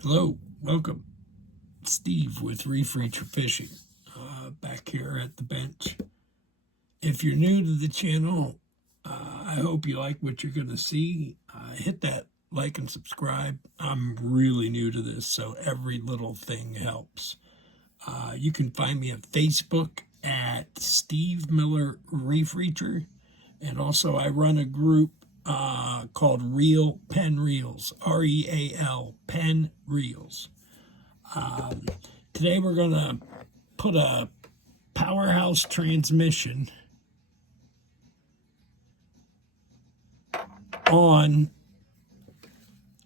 Hello, welcome. Steve with Reef Reacher Fishing, back here at the bench. If you're new to the channel, I hope you like what you're going to see. Hit that like and subscribe. I'm really new to this, so every little thing helps. You can find me on Facebook at Steve Miller Reef Reacher, and also I run a group called Real Penn Reels, R-E-A-L, Penn Reels. Today we're going to put a Powerhouse transmission on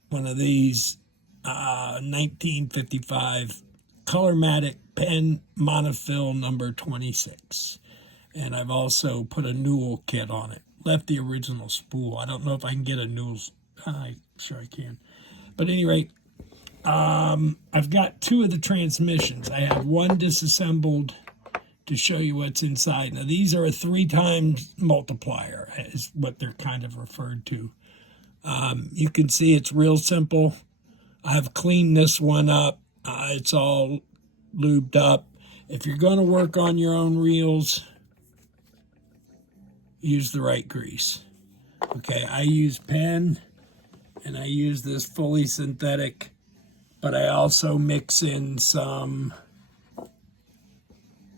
one of these 1955 Colormatic Penn Monofil number 26. And I've also put a newel kit on it. Left the original spool. I don't know if I can get a newel. I'm sure I can. But at any rate, I've got two of the transmissions. I have one disassembled to show you what's inside. Now, these are a 3x multiplier, is what they're kind of referred to. You can see it's real simple. I've cleaned this one up. It's all lubed up. If you're going to work on your own reels, use the right grease. Okay, I use Penn, and I use this fully synthetic, but I also mix in some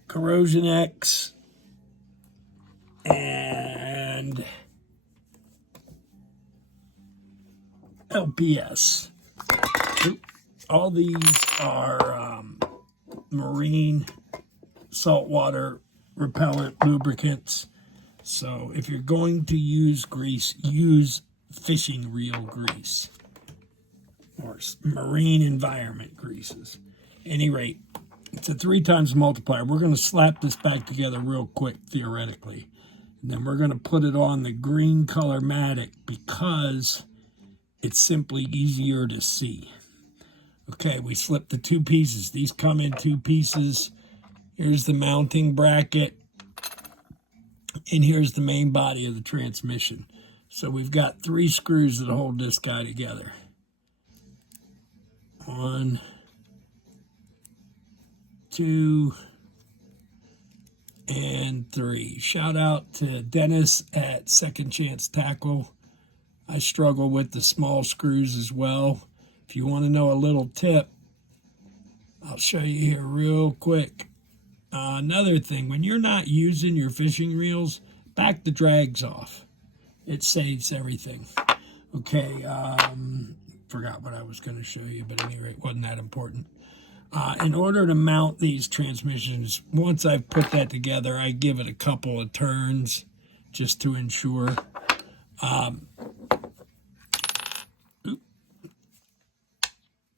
Corrosion X and LPS. All these are marine saltwater repellent lubricants. So if you're going to use grease, use fishing reel grease or marine environment greases. At any rate, it's a 3x multiplier. We're going to slap this back together real quick, theoretically. And then we're going to put it on the green Colormatic because it's simply easier to see. Okay, we slipped the two pieces. These come in two pieces. Here's the mounting bracket. And here's the main body of the transmission. So we've got 3 screws that hold this guy together. 1, 2, and 3. Shout out to Dennis at Second Chance Tackle. I struggle with the small screws as well. If you want to know a little tip, I'll show you here real quick. Another thing, when you're not using your fishing reels, back the drags off. It saves everything. Okay, forgot what I was going to show you, but at any rate, wasn't that important. In order to mount these transmissions, once I've put that together, I give it a couple of turns just to ensure.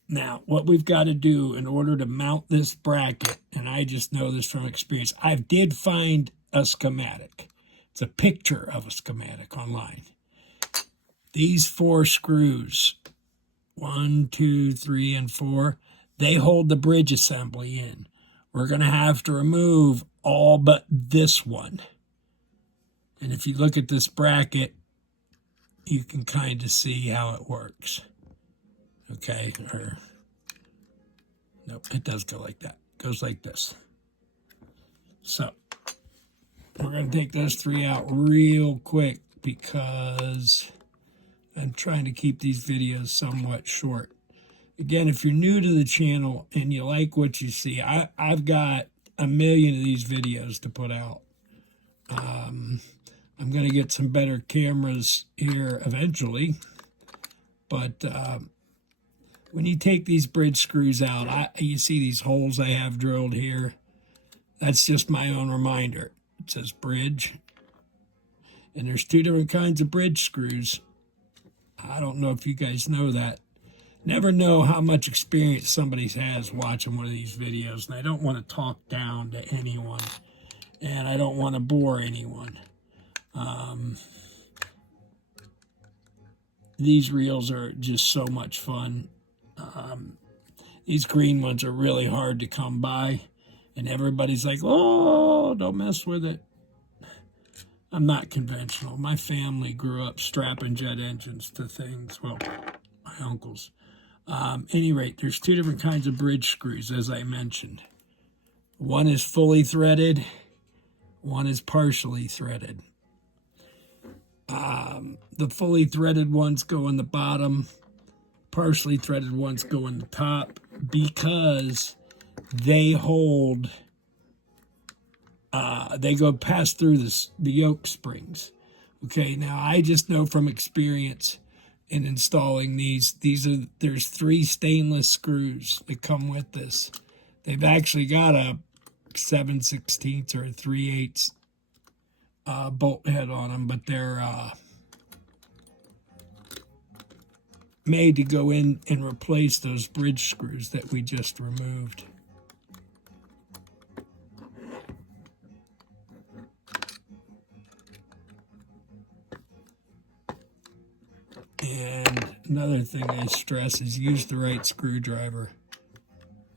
Now, what we've got to do in order to mount this bracket, and I just know this from experience, I did find a schematic. It's a picture of a schematic online. These 4 screws, 1, 2, 3, and 4, they hold the bridge assembly in. We're going to have to remove all but this one. And if you look at this bracket, you can kind of see how it works. Okay, or nope, it does go like that. It goes like this. So we're going to take those 3 out real quick because I'm trying to keep these videos somewhat short. Again, if you're new to the channel and you like what you see, I've got a million of these videos to put out. I'm going to get some better cameras here eventually, but when you take these bridge screws out, you see these holes I have drilled here. That's just my own reminder. It says bridge. And there's 2 different kinds of bridge screws. I don't know if you guys know that. Never know how much experience somebody has watching one of these videos. And I don't want to talk down to anyone. And I don't want to bore anyone. These reels are just so much fun. These green ones are really hard to come by, and everybody's like, oh, don't mess with it. I'm not conventional. My family grew up strapping jet engines to things. Well, my uncles. Any rate, there's two different kinds of bridge screws, as I mentioned. One is fully threaded, one is partially threaded. The fully threaded ones go in the bottom, partially threaded ones go in the top, because they hold, they go pass through the yoke springs. Okay, now I just know from experience in installing there's 3 stainless screws that come with this. They've actually got a 7/16 or a 3/8 bolt head on them, but they're made to go in and replace those bridge screws that we just removed. And another thing I stress is use the right screwdriver.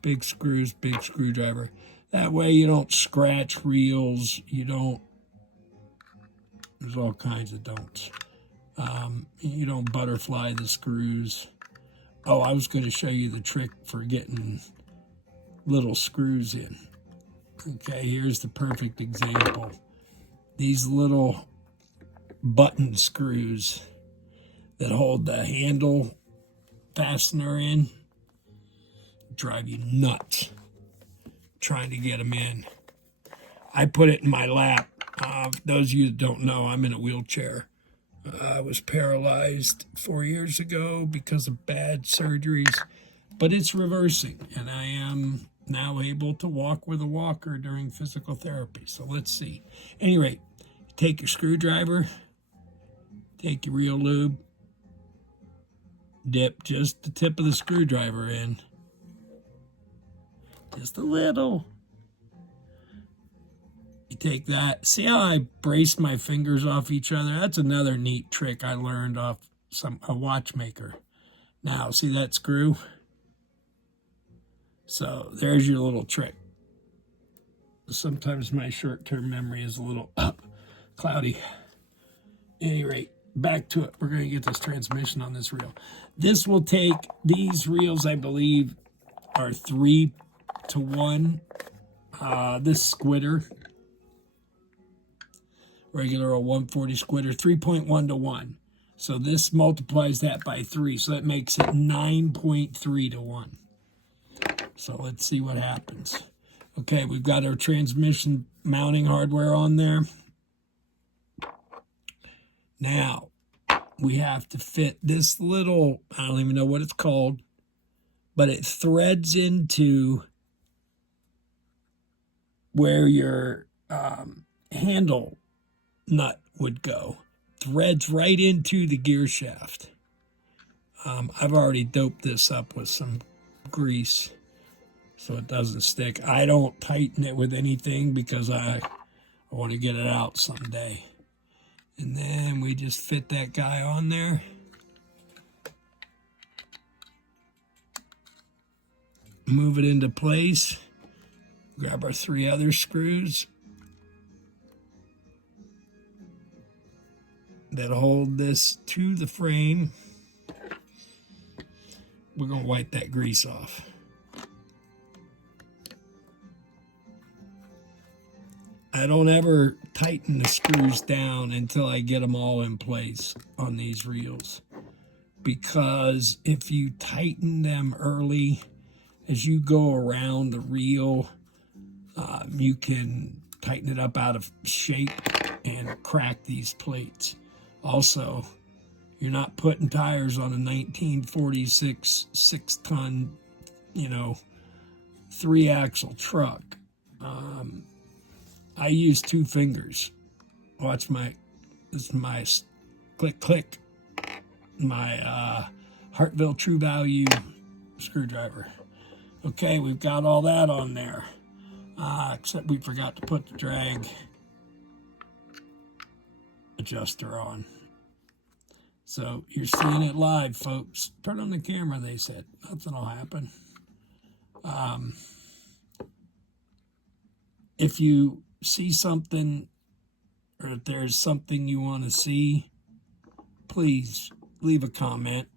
Big screws, big screwdriver. That way you don't scratch reels, there's all kinds of don'ts. You don't butterfly the screws. Oh, I was going to show you the trick for getting little screws in. Okay, here's the perfect example. These little button screws that hold the handle fastener in drive you nuts trying to get them in. I put it in my lap. Those of you that don't know, I'm in a wheelchair. I was paralyzed 4 years ago because of bad surgeries, but it's reversing, and I am now able to walk with a walker during physical therapy. So let's see. At any rate, take your screwdriver, take your real lube, dip just the tip of the screwdriver in. Just a little. You take that. See how I braced my fingers off each other? That's another neat trick I learned off a watchmaker. Now, see that screw? So there's your little trick. Sometimes my short-term memory is a little cloudy. At any rate, back to it. We're going to get this transmission on this reel. This will take, these reels, I believe, are 3-to-1. This squitter, regular old 140 squitter, 3.1-to-1. So this multiplies that by 3, so that makes it 9.3-to-1. So let's see what happens. Okay, we've got our transmission mounting hardware on there. Now, we have to fit this little, I don't even know what it's called, but it threads into where your handle nut would go. Threads right into the gear shaft. I've already doped this up with some grease so it doesn't stick. I don't tighten it with anything because I want to get it out someday. And then we just fit that guy on there. Move it into place. Grab our 3 other screws that hold this to the frame. We're going to wipe that grease off. I don't ever tighten the screws down until I get them all in place on these reels. Because if you tighten them early, as you go around the reel, you can tighten it up out of shape and crack these plates. Also, you're not putting tires on a 1946 6-ton, 3-axle truck. I use 2 fingers. Watch this is my click click, my Hartville True Value screwdriver. Okay, we've got all that on there, except we forgot to put the drag adjuster on. So you're seeing it live, folks. Turn on the camera, they said. Nothing will happen. If you see something, or if there's something you want to see, please leave a comment.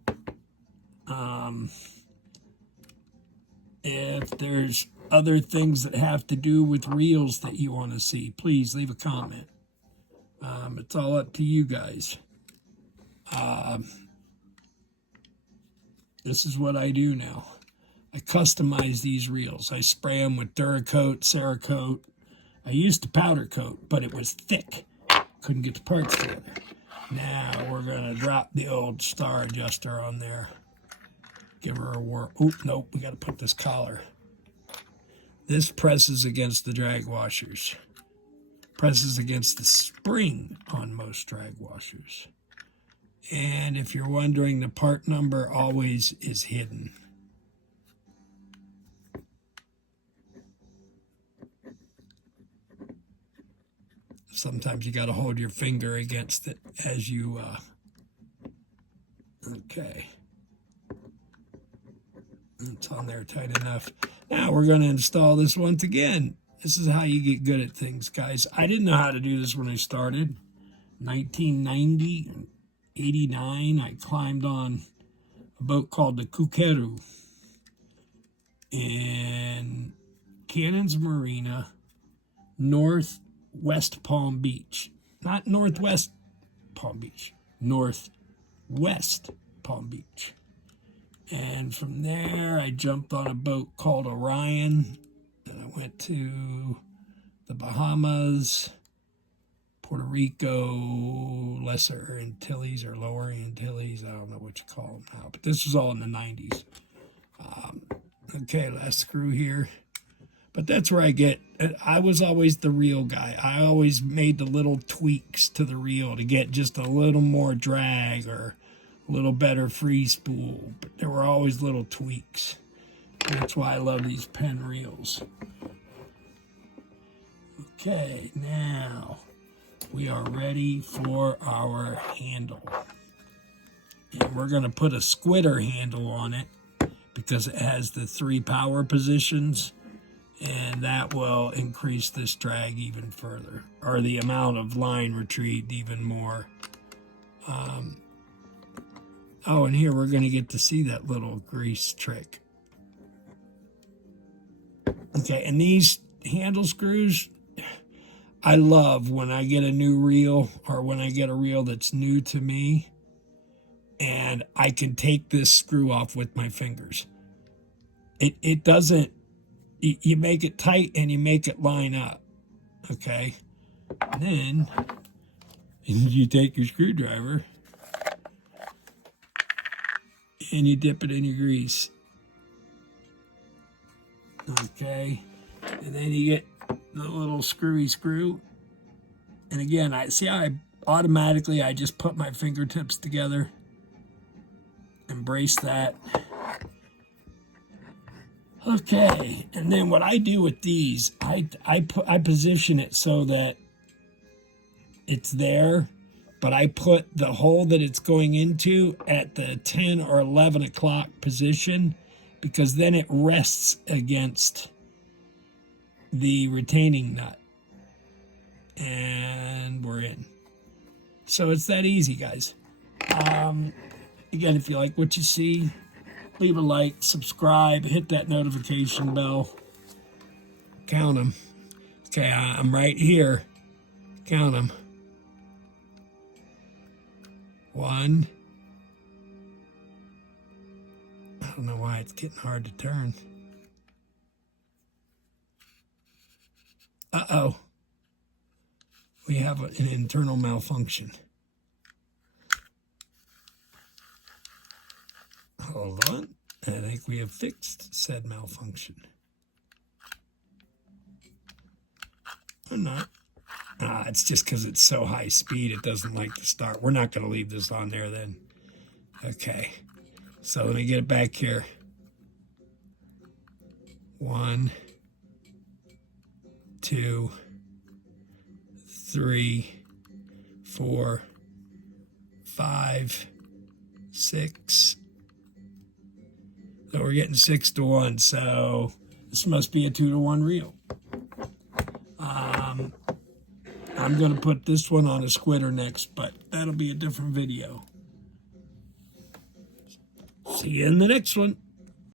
If there's other things that have to do with reels that you want to see, please leave a comment. It's all up to you guys. This is what I do now. I customize these reels. I spray them with Duracoat, Cerakote. I used to powder coat, but it was thick. Couldn't get the parts together. Now we're going to drop the old star adjuster on there. Give her a whirl. Oh, nope, we got to put this collar. This presses against the drag washers. Presses against the spring on most drag washers. And if you're wondering, the part number always is hidden. Sometimes you got to hold your finger against it as you, okay. It's on there tight enough. Now we're going to install this once again. This is how you get good at things, guys. I didn't know how to do this when I started. 1990 and 89, I climbed on a boat called the Kukeru in Cannons Marina, Northwest Palm Beach. Not Northwest Palm Beach, Northwest Palm Beach. And from there, I jumped on a boat called Orion, and I went to the Bahamas, Puerto Rico, Lesser Antilles or Lower Antilles. I don't know what you call them now, but this was all in the 90s. Okay, last screw here. But that's where I was always the reel guy. I always made the little tweaks to the reel to get just a little more drag or a little better free spool. But there were always little tweaks. That's why I love these Penn reels. Okay, now we are ready for our handle. And we're going to put a squitter handle on it because it has the 3 power positions. And that will increase this drag even further, or the amount of line retrieved even more. Oh, and here we're going to get to see that little grease trick. Okay, and these handle screws, I love when I get a new reel or when I get a reel that's new to me and I can take this screw off with my fingers. It doesn't, you make it tight and you make it line up, okay? And then you take your screwdriver and you dip it in your grease. Okay, and then you get the little screwy screw. And again, I just put my fingertips together and brace that. Okay, and then what I do with these, I position it so that it's there, but I put the hole that it's going into at the 10 or 11 o'clock position, because then it rests against the retaining nut. And we're in. So it's that easy, guys. Again, if you like what you see, leave a like, subscribe, hit that notification bell. Count them. Okay, I'm right here. Count them. 1. I don't know why it's getting hard to turn. Uh-oh. We have an internal malfunction. Hold on. I think we have fixed said malfunction. Or not. It's just because it's so high speed, it doesn't like to start. We're not going to leave this on there then. Okay. So let me get it back here. 1, 2, 3, 4, 5, 6. So we're getting 6 to 1. So this must be a 2 to 1 reel. I'm going to put this one on a squitter next, but that'll be a different video. See you in the next one.